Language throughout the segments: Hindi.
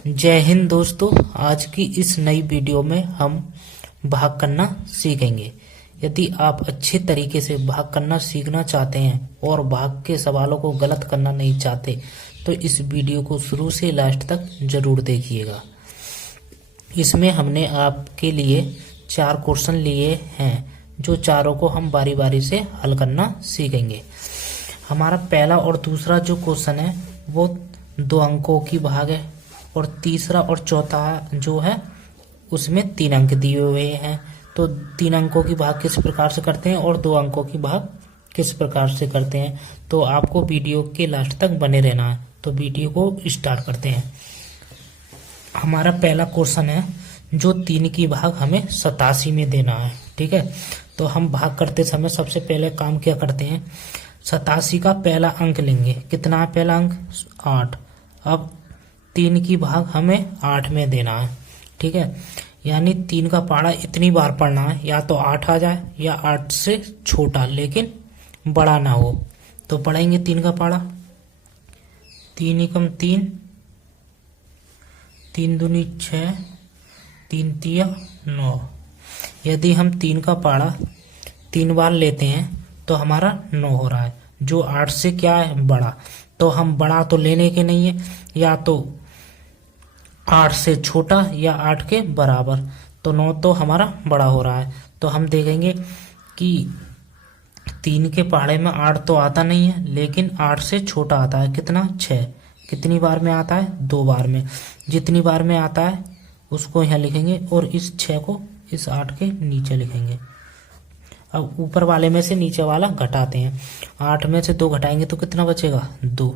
जय हिंद दोस्तों। आज की इस नई वीडियो में हम भाग करना सीखेंगे। यदि आप अच्छे तरीके से भाग करना सीखना चाहते हैं और भाग के सवालों को गलत करना नहीं चाहते तो इस वीडियो को शुरू से लास्ट तक जरूर देखिएगा। इसमें हमने आपके लिए 4 क्वेश्चन लिए हैं जो चारों को हम बारी बारी से हल करना सीखेंगे। हमारा पहला और दूसरा जो क्वेश्चन है वो 2 अंकों की भाग है और तीसरा और चौथा जो है उसमें 3 अंक दिए हुए हैं। तो 3 अंकों की भाग किस प्रकार से करते हैं और 2 अंकों की भाग किस प्रकार से करते हैं, तो आपको वीडियो के लास्ट तक बने रहना है। तो वीडियो को स्टार्ट करते हैं। हमारा पहला क्वेश्चन है जो 3 की भाग हमें 87 में देना है। ठीक है, तो हम भाग करते समय सबसे पहले काम क्या करते हैं, 87 का पहला अंक लेंगे। कितना है पहला अंक? 8। अब 3 की भाग हमें 8 में देना है। ठीक है, यानी 3 का पहाड़ा इतनी बार पढ़ना है, या तो 8 आ जाए या 8 से छोटा लेकिन बड़ा ना हो। तो पढ़ेंगे 3 का पहाड़ा। 3 एकम 3, 3 दूनी 6, 3 तिया 9। यदि हम 3 का पहाड़ा 3 बार लेते हैं तो हमारा 9 हो रहा है, जो 8 से क्या है, बड़ा। तो हम बड़ा तो लेने के नहीं है, या तो 8 से छोटा या 8 के बराबर। तो 9 तो हमारा बड़ा हो रहा है। तो हम देखेंगे कि 3 के पहाड़े में 8 तो आता नहीं है, लेकिन 8 से छोटा आता है। कितना? 6। कितनी बार में आता है? 2 बार में। जितनी बार में आता है उसको यहाँ लिखेंगे और इस 6 को इस 8 के नीचे लिखेंगे। अब ऊपर वाले में से नीचे वाला घटाते हैं। 8 में से 2 घटाएंगे तो कितना बचेगा? 2।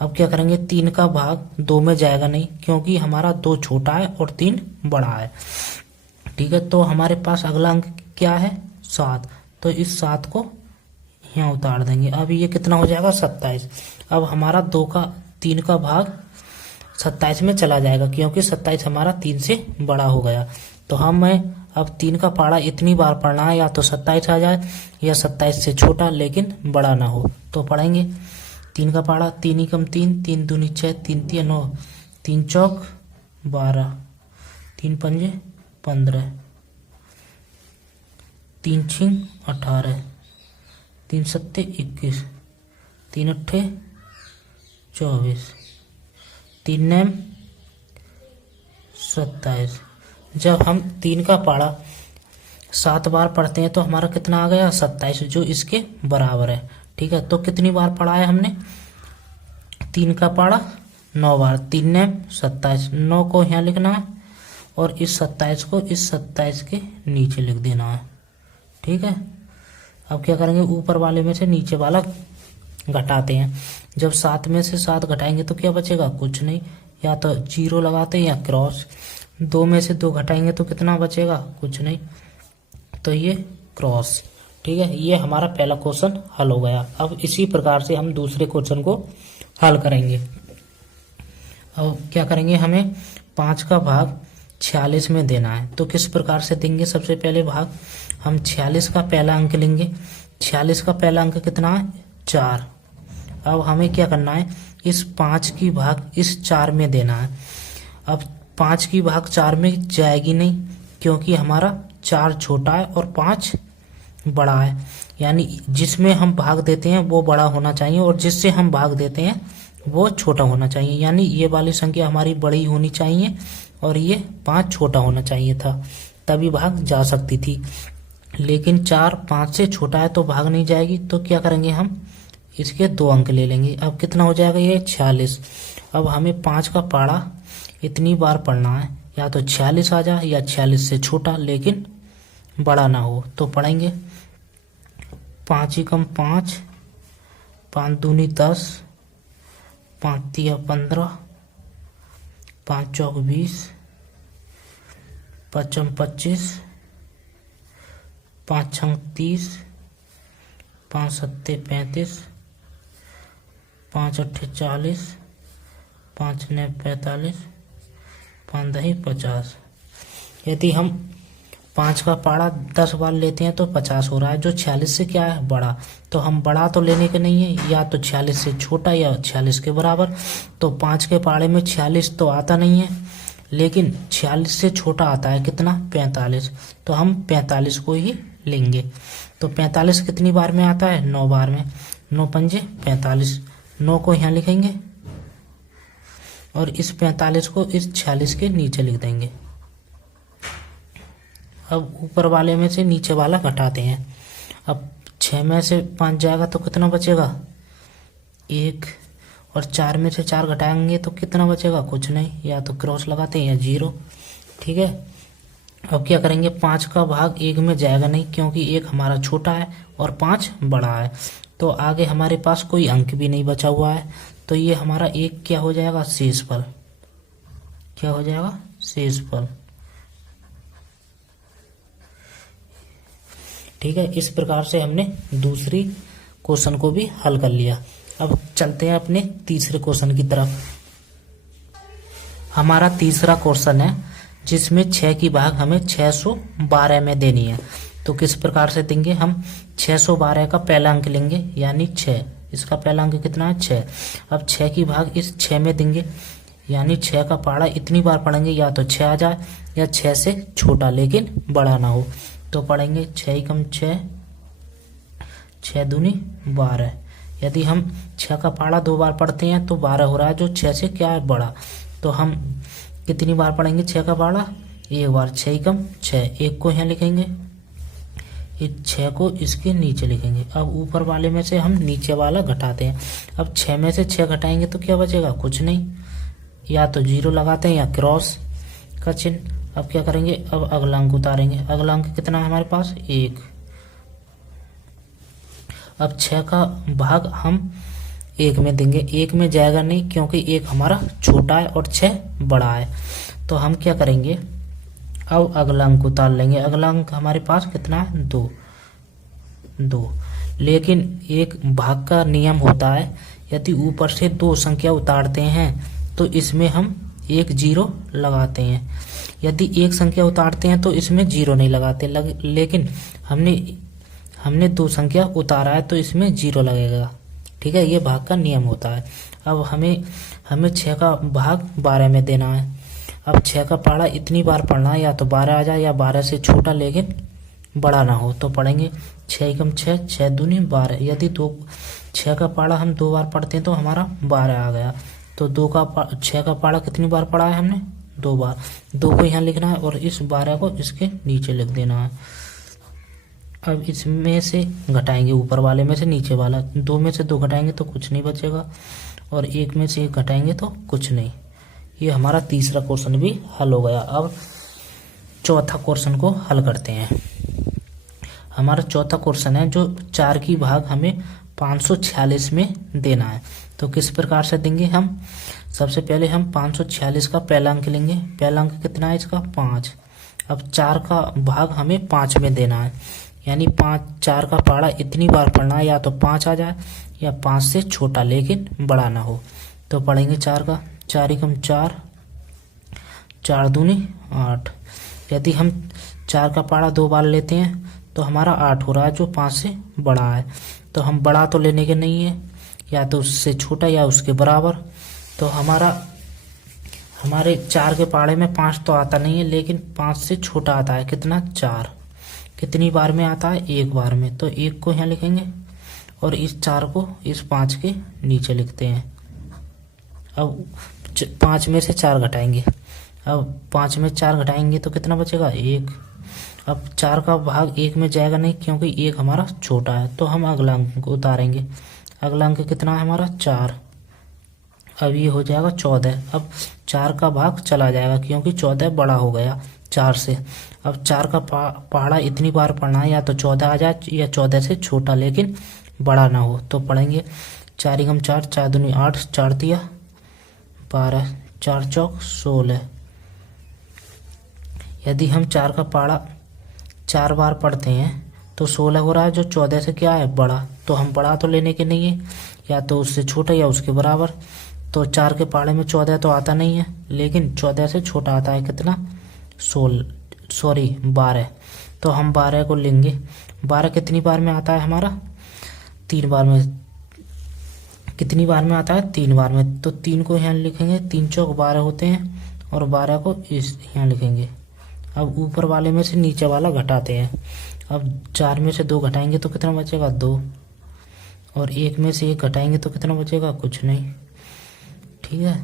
अब क्या करेंगे, 3 का भाग 2 में जाएगा नहीं, क्योंकि हमारा 2 छोटा है और 3 बड़ा है। ठीक है, तो हमारे पास अगला अंक क्या है? 7। तो इस 7 को यहाँ उतार देंगे। अब ये कितना हो जाएगा? 27। अब हमारा 3 का भाग 27 में चला जाएगा, क्योंकि 27 हमारा 3 से बड़ा हो गया। तो हमें अब 3 का पहाड़ा इतनी बार पढ़ना है, या तो 27 आ जाए या 27 से छोटा लेकिन बड़ा ना हो। तो पढ़ेंगे 3 का पहाड़ा। 3 एकम 3, 3 दूनी 6, 3 तिया 9, 3 चौक 12, 3 पंजे 15, 3 छिंग 18, 3 सत्ते 21, 3 अट्ठे 24, 3 नैम 27। जब हम 3 का पहाड़ा 7 बार पढ़ते हैं तो हमारा कितना आ गया? 27, जो इसके बराबर है। ठीक है, तो कितनी बार पढ़ा है हमने? 3 का पहाड़ा 9 बार। 3 नैम 27। 9 को यहाँ लिखना है और इस 27 को इस 27 के नीचे लिख देना है। ठीक है, अब क्या करेंगे, ऊपर वाले में से नीचे वाला घटाते हैं। जब 7 में से 7 घटाएंगे तो क्या बचेगा? कुछ नहीं, या तो 0 लगाते हैं या क्रॉस। 2 में से 2 घटाएंगे तो कितना बचेगा? कुछ नहीं, तो ये क्रॉस। ठीक है, ये हमारा पहला क्वेश्चन हल हो गया। अब इसी प्रकार से हम दूसरे क्वेश्चन को हल करेंगे। अब क्या करेंगे, हमें 5 का भाग 46 में देना है। तो किस प्रकार से देंगे? सबसे पहले भाग हम 46 का पहला अंक लेंगे। 46 का पहला अंक कितना है? 4। अब हमें क्या करना है, इस 5 की भाग इस 4 में देना है। अब 5 की भाग 4 में जाएगी नहीं, क्योंकि हमारा 4 छोटा है और 5 बड़ा है। यानी जिसमें हम भाग देते हैं वो बड़ा होना चाहिए और जिससे हम भाग देते हैं वो छोटा होना चाहिए। यानी ये वाली संख्या हमारी बड़ी होनी चाहिए और ये 5 छोटा होना चाहिए था, तभी भाग जा सकती थी। लेकिन 4 5 से छोटा है तो भाग नहीं जाएगी। तो क्या करेंगे, हम इसके 2 अंक ले लेंगे। अब कितना हो जाएगा? ये 46। अब हमें 5 का पहाड़ा इतनी बार पढ़ना है, या तो 46 आ जाए या 46 से छोटा लेकिन बड़ा ना हो। तो पढ़ेंगे 5 एकम 5, 5 दूनी 10, 5 तिया 15, 5 चौक 20, 5 25, 5 छंग 30, 5 सत्ते 35, 5 अट्ठे 40, 5 नौ 45, 5 दही 50। यदि हम 5 का पाड़ा 10 बार लेते हैं तो 50 हो रहा है, जो 46 से क्या है बड़ा। तो हम बड़ा तो लेने के नहीं है, या तो 46 से छोटा या 46 के बराबर। तो 5 के पाड़े में 46 तो आता नहीं है, लेकिन 46 से छोटा आता है कितना, 45। तो हम 45 को ही लेंगे। तो 45 कितनी बार में आता है, 9 बार में। 9 पंजे 45, 9 को यहाँ लिखेंगे और इस 45 को इस 46 के नीचे लिख देंगे। अब ऊपर वाले में से नीचे वाला घटाते हैं। अब 6 में से 5 जाएगा तो कितना बचेगा, 1। और 4 में से 4 घटाएंगे तो कितना बचेगा, कुछ नहीं, या तो क्रॉस लगाते हैं या 0। ठीक है। अब क्या करेंगे, 5 का भाग 1 में जाएगा नहीं, क्योंकि 1 हमारा छोटा है और 5 बड़ा है। तो आगे हमारे पास कोई अंक भी नहीं बचा हुआ है, तो ये हमारा 1 क्या हो जाएगा, शेषफल। क्या हो जाएगा, शेषफल। ठीक है। इस प्रकार से हमने दूसरी क्वेश्चन को भी हल कर लिया। अब चलते हैं अपने तीसरे क्वेश्चन की तरफ। हमारा तीसरा क्वेश्चन है जिसमें 6 की भाग हमें 612 में देनी है। तो किस प्रकार से देंगे, हम 612 का पहला अंक लेंगे यानी 6। इसका पहला अंक कितना है, 6। अब 6 की भाग इस 6 में देंगे, यानी 6 का पाड़ा इतनी बार पढ़ेंगे, या तो 6 आ जाए या 6 से छोटा लेकिन बड़ा ना हो। तो पढ़ेंगे 6 कम 6, 6 दूनी 12। यदि हम 6 का पाड़ा 2 बार पढ़ते हैं तो 12 हो रहा है, जो 6 से क्या है बड़ा। तो हम कितनी बार पढ़ेंगे 6 का पाड़ा, 1 बार। 6 कम 6, 1 को यहाँ लिखेंगे, इस 6 को इसके नीचे लिखेंगे। अब ऊपर वाले में से हम नीचे वाला घटाते हैं। अब 6 में से 6 घटाएंगे तो क्या बचेगा, कुछ नहीं, या तो 0 लगाते हैं या क्रॉस का चिन्ह। अब क्या करेंगे, अब अगला अंक उतारेंगे। अगला अंक कितना है हमारे पास, 1। अब 6 का भाग हम 1 में देंगे, 1 में जाएगा नहीं, क्योंकि 1 हमारा छोटा है और 6 बड़ा है। तो हम क्या करेंगे, अब अगला अंक उतार लेंगे। अगला अंक हमारे पास कितना है, 2। लेकिन एक भाग का नियम होता है, यदि ऊपर से 2 संख्या उतारते हैं तो इसमें हम 1 0 लगाते हैं। यदि 1 संख्या उतारते हैं तो इसमें 0 नहीं लगाते, लेकिन हमने 2 संख्या उतारा है तो इसमें 0 लगेगा। ठीक है, ये भाग का नियम होता है। अब हमें 6 का भाग 12 में देना है। अब 6 का पाड़ा इतनी बार पढ़ना है, या तो 12 आ जाए या 12 से छोटा लेकिन बड़ा ना हो। तो पढ़ेंगे 6 कम 6, 6 दूनी 12। यदि 6 का पाड़ा हम 2 बार पढ़ते हैं तो हमारा 12 आ गया। तो 6 का पाड़ा कितनी बार पढ़ा है हमने, 2 बार। 2 को यहाँ लिखना है और इस 12 को इसके नीचे लिख देना है। अब इसमें से घटाएंगे, ऊपर वाले में से नीचे वाला। 2 में से 2 घटाएंगे तो कुछ नहीं बचेगा, और 1 में से 1 घटाएंगे तो कुछ नहीं। ये हमारा तीसरा क्वेश्चन भी हल हो गया। अब चौथा क्वेश्चन को हल करते हैं। हमारा चौथा क्वेश्चन है जो 4 की भाग हमें 546 में देना है। तो किस प्रकार से देंगे हम, सबसे पहले हम 546 का पहला अंक लेंगे। पहला अंक कितना है इसका, 5। अब 4 का भाग हमें 5 में देना है, यानी 4 का पाड़ा इतनी बार पढ़ना है, या तो 5 आ जाए या 5 से छोटा लेकिन बड़ा ना हो। तो पढ़ेंगे 4 का, 4 कम 4, 4 दूनी 8। यदि हम 4 का पाड़ा 2 बार लेते हैं तो हमारा 8 हो रहा है, जो 5 से बड़ा है। तो हम बड़ा तो लेने के नहीं है, या तो उससे छोटा या उसके बराबर। तो हमारे 4 के पाड़े में 5 तो आता नहीं है, लेकिन 5 से छोटा आता है, कितना, 4। कितनी बार में आता है, 1 बार में। तो 1 को यहाँ लिखेंगे और इस 4 को इस 5 के नीचे लिखते हैं। अब 5 में से 4 घटाएंगे। अब 5 में 4 घटाएंगे तो कितना बचेगा, 1। अब 4 का भाग 1 में जाएगा नहीं, क्योंकि 1 हमारा छोटा है। तो हम अगला अंक उतारेंगे। अगला अंक कितना है हमारा, 4। अब ये हो जाएगा 14। अब 4 का भाग चला जाएगा, क्योंकि 14 बड़ा हो गया 4 से। अब 4 का पहाड़ा इतनी बार पढ़ना है, या तो 14 आ जाए या 14 से छोटा लेकिन बड़ा ना हो। तो पढ़ेंगे 4 कम 4, 4 दूनी 8, 4 दिया 12, 4 चौक 16। यदि हम 4 का पहाड़ा 4 बार पढ़ते हैं तो 16 हो रहा है, जो 14 से क्या है, बड़ा। तो हम बड़ा तो लेने के नहीं है, या तो उससे छोटा या उसके बराबर। तो 4 के पहाड़े में 14 तो आता नहीं है, लेकिन 14 से छोटा आता है, कितना, सॉरी 12, तो हम 12 को लेंगे। 12 कितनी बार में आता है हमारा? 3 बार में। कितनी बार में आता है? 3 बार में। तो 3 को यहाँ लिखेंगे, 3 चौक 12 होते हैं, और 12 को इस यहाँ लिखेंगे। अब ऊपर वाले में से नीचे वाला घटाते हैं। अब 4 में से 2 घटाएंगे तो कितना बचेगा? 2, और 1 में से 1 घटाएंगे तो कितना बचेगा? कुछ नहीं। ठीक है,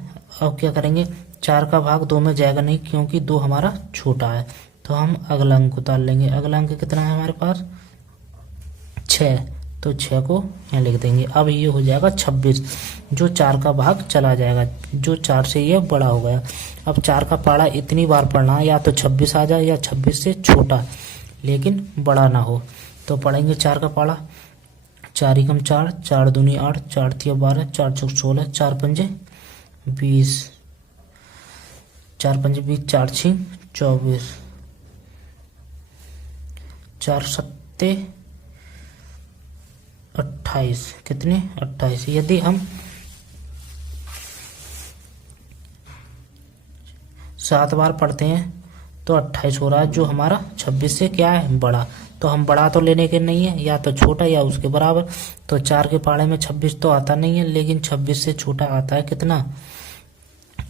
अब क्या करेंगे? 4 का भाग 2 में जाएगा नहीं, क्योंकि 2 हमारा छोटा है, तो हम अगला अंक उतार लेंगे। अगला अंक कितना है हमारे पास? 6, तो 6 को यहाँ लिख देंगे। अब ये हो जाएगा 26, जो 4 का भाग चला जाएगा, जो 4 से ये बड़ा हो गया। अब 4 का पाड़ा इतनी बार पढ़ना है, या तो 26 आ जाए या 26 से छोटा लेकिन बड़ा ना हो। तो पढ़ेंगे 4 का पाड़ा। 4 एकम 4, 4 दूनी 8, 4 तिया 12, 4 चौक 16, 4 पंजे 20, 4 पंजे 20, 4 छीं 24, 4 सत्ते 28। कितने? 28। यदि हम 7 बार पढ़ते हैं तो 28 हो रहा है, जो हमारा 26 से क्या है? बड़ा। तो हम बड़ा तो लेने के नहीं है, या तो छोटा या उसके बराबर। तो 4 के पाड़े में 26 तो आता नहीं है, लेकिन 26 से छोटा आता है कितना?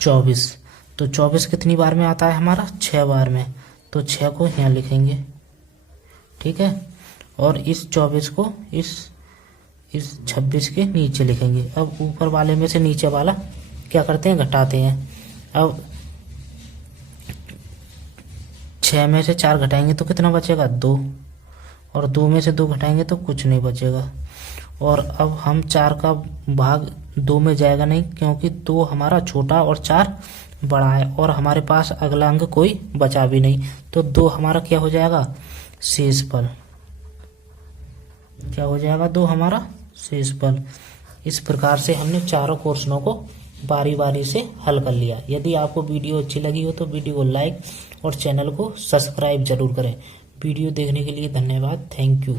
24। तो 24 कितनी बार में आता है हमारा? 6 बार में। तो 6 को यहाँ लिखेंगे। ठीक है, और इस 24 को इस 26 के नीचे लिखेंगे। अब ऊपर वाले में से नीचे वाला क्या करते हैं? घटाते हैं। अब 6 में से 4 घटाएंगे तो कितना बचेगा? 2, और 2 में से 2 घटाएंगे तो कुछ नहीं बचेगा। और अब हम 4 का भाग 2 में जाएगा नहीं, क्योंकि 2 हमारा छोटा और 4 बड़ा है, और हमारे पास अगला अंक कोई बचा भी नहीं। तो 2 हमारा क्या हो जाएगा? शेषफल। क्या हो जाएगा? 2 हमारा शेषफल। इस प्रकार से हमने चारों क्वेश्चनों को बारी बारी से हल कर लिया। यदि आपको वीडियो अच्छी लगी हो तो वीडियो को लाइक और चैनल को सब्सक्राइब जरूर करें। वीडियो देखने के लिए धन्यवाद। Thank you.